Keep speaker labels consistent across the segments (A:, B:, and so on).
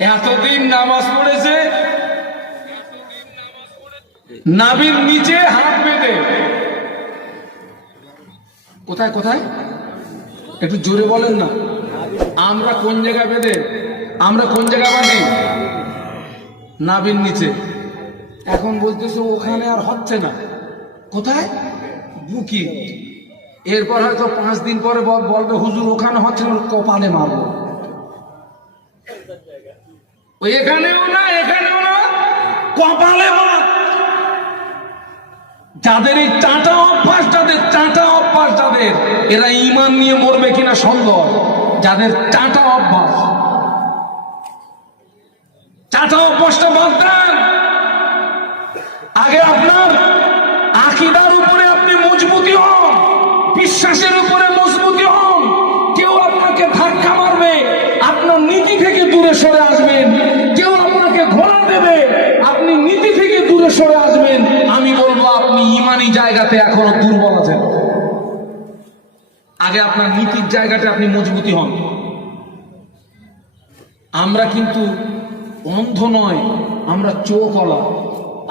A: এতদিন নামাজ পড়েছে, নাবির নিচে হাত বেঁধে। কোথায় কোথায়? একটু জোরে বলেন না। আমরা কোন জায়গায় বেঁধে? আমরা কোন জায়গায় বাঁধি? নাবির নিচে। এখন বলতেছে, ওখানে আর হচ্ছে না। কোথায়? বুকি এরপর হয়তো পাঁচ দিন পরে বল- বলবে, হুজুর, ওখানে হচ্ছে না কপালে মারবো। এখানেও না এখানেও না। কপালে যাদের এই চাটা অভ্যাস, যাদের চাটা অভ্যাস, যাদের এরা ইমান নিয়ে মরবে কিনা সন্দেহ, যাদের চাটা অভ্যাস। চাটা অভ্যাসটা বাদ দেন। আগে আপনার আকিদার জায়গাতে এখনও দুর্বল আছেন। আগে আপনার নীতির জায়গাতে আপনি মজবুতি হন। আমরা কিন্তু অন্ধ নয়, আমরা চোখলা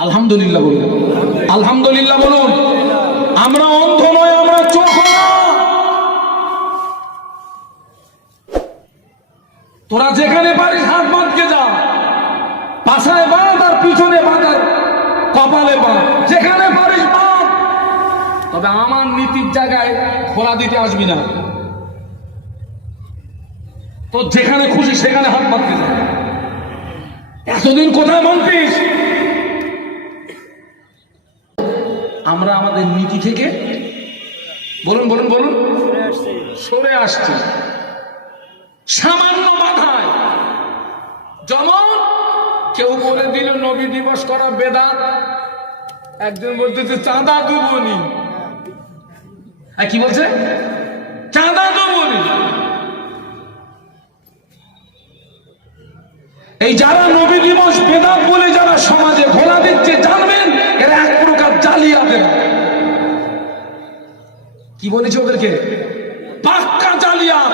A: আলহামদুলিল্লাহ বলুন আলহামদুলিল্লাহ বলুন, আমরা অন্ধ নয়, আমরা চোখ তোরা যেখানে পারিস হাত বাঁধকে যা, পাশায় বাঁধ আর পিছনে বাঁধ আর কপালে বাঁধ। যেখানে পারিস তবে আমার নীতির জায়গায় খোলা দিতে আসবি না। তো যেখানে খুশি সেখানে হাত বাঁধতে যা এতদিন কোথায় মানতিস? আমরা আমাদের নীতি থেকে বলুন বলুন বলুন। সরে আসছি। সামান্য বাধায়। যেমন কেউ বলে দিল নবী দিবস করা বেদাত। একজন বলতেছে, চাঁদা দুবনি কি বলছে? চাঁদা দুবনি এই যারা নবী দিবস বেদাত বলে যারা সমাজে ঘোলা দিচ্ছে জানবেন, এরা এক প্রকার জালিয়াতে কি বলেছে ওদেরকে? পাক্কা জালিয়াত।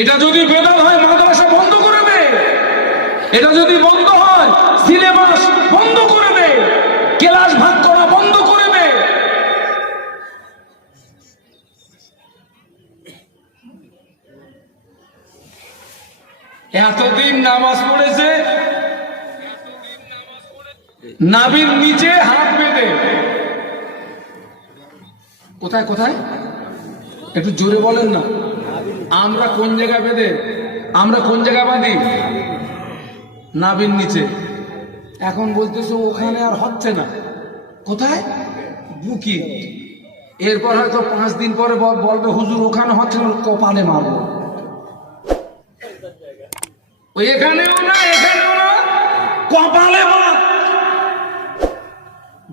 A: এটা যদি বেদাত হয়, মাদ্রাসা বন্ধ করে দে। এটা যদি বন্ধ হয়, সিলেবাস বন্ধ করে দে। ক্লাস ভাগ এতদিন নামাজ পড়েছে, নাবির নিচে হাত বেঁধে। কোথায় কোথায়? একটু জোরে বলেন না। আমরা কোন জায়গায় বেঁধে? আমরা কোন জায়গায় বাঁধি? নাবির নিচে। এখন বলতেছে, ওখানে আর হচ্ছে না। কোথায়? বুকি। এরপর হয়তো পাঁচ দিন পরে বল- বলবে, হুজুর, ওখানে হচ্ছে না কপালে মারবো। এখানেও না এখানেও না। কপালে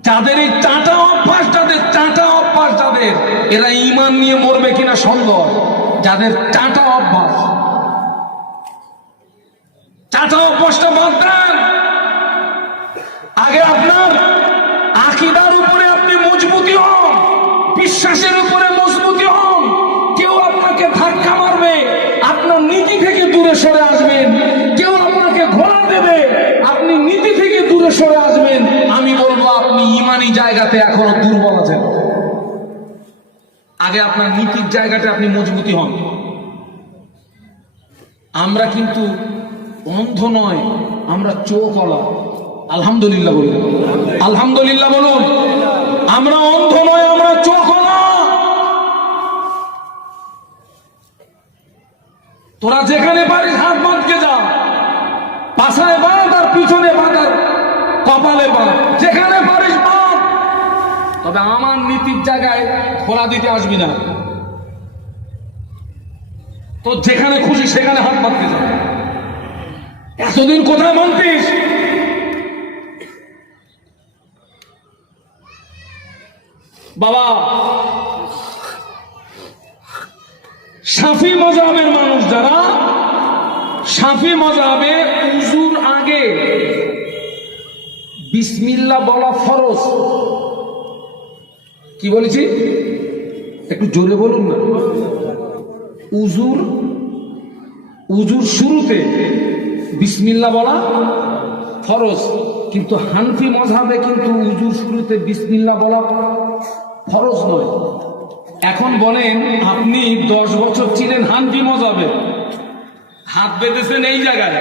A: যাদের এই চাটা অভ্যাস, যাদের চাটা অভ্যাস, যাদের এরা ইমান নিয়ে মরবে কিনা সন্দেহ, যাদের চাটা অভ্যাস। চাটা অভ্যাসটা বাদ দেন। আগে আপনার আকিদার উপরে আপনি মজবুতি হন, বিশ্বাসের উপরে মজবুতি হন কেউ আপনাকে ধাক্কা মারবে আপনার নীতি থেকে দূরে সরে আসবেন কেউ আপনাকে ঘোরা দেবে আপনি নীতি থেকে দূরে সরে আসবেন আমি বলব আপনি ইমানি জায়গাতে এখনও দুর্বল আছেন। আগে আপনার নীতির জায়গাতে আপনি মজবুতি হন। আমরা কিন্তু অন্ধ নয়, আমরা চোখলা আলহামদুলিল্লাহ বলুন আলহামদুলিল্লাহ বলুন, আমরা অন্ধ নয়, আমরা চোখলা তোরা যেখানে পারিস হাত বাঁধকে যা। পাশায় বাঁধ আর পিছনে বাঁধ আর কপালে বাঁধ। যেখানে পারিস আমার নীতির জায়গায় খোলা দিতে আসবি না। তো যেখানে খুশি সেখানে হাত বাঁধতে যা। এতদিন কোথায় মানতিস? বাবা, সাফি মজাবের মানুষ যারা, সাফি মজাবে উজুর আগে। বিসমিল্লা বলা ফরজ। কি বলেছি? একটু জোরে বলুন না। উজুর উজুর শুরুতে বিসমিল্লা বলা ফরজ, কিন্তু হানফি মজাবে কিন্তু উজুর শুরুতে বিসমিল্লা বলা ফরজ নয়। এখন বলেন, আপনি দশ বছর ছিলেন হানফি মজাবে হাত বেঁধেছেন এই জায়গায়।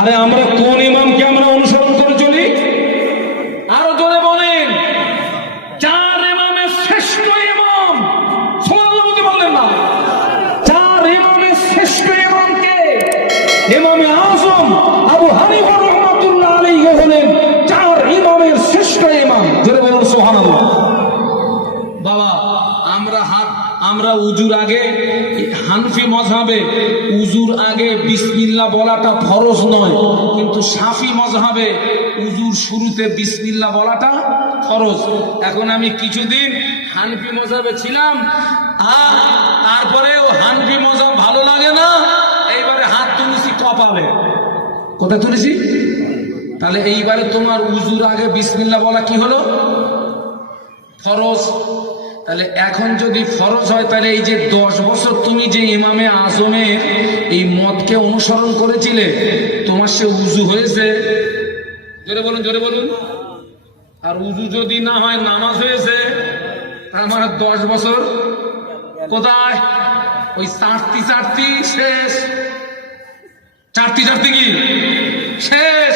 A: আরে আমরা কোন ইমামকে আমরা অনুসরণ করে চলি আরও জোরে বলেন চার ইমামের শ্রেষ্ঠ ইমাম সোমাল্লামতি বললেন না চার ইমামের শ্রেষ্ঠ ইমামকে ইমামে আজম আবু হানিফা রহমাতুল্লাহ আলাইহি হলেন চার ইমামের শ্রেষ্ঠ ইমাম জোরে বলুন সুবহানাল্লাহ বাবা আমরা হাত আমরা উজুর আগে, হানফি মজহাবে উজুর আগে বিসমিল্লাহ বলাটা ফরজ নয়, কিন্তু সাফি মজহাবে উজুর শুরুতে বিসমিল্লা বলাটা ফরজ। এখন আমি কিছুদিন হানফি মজহাবে ছিলাম, আর তারপরে ও হানফি মজহাব ভালো লাগে না, এইবারে হাত তুলেছি কপালে। কোথায় তুলেছি? তাহলে এইবারে তোমার উজুর আগে বিসমিল্লা বলা কি হলো? ফরজ। তাহলে এখন যদি ফরজ হয়, তাহলে এই যে দশ বছর তুমি যে ইমামে আজমের এই মতকে অনুসরণ করেছিলে, তোমার সে উজু হয়েছে? জোরে বলুন জোরে বলুন। আর উজু যদি না হয়, নামাজ হয়েছে? মানে দশ বছর কোথায়? ওই চারটি চারটি শেষ। চারটি চারটি কি? শেষ।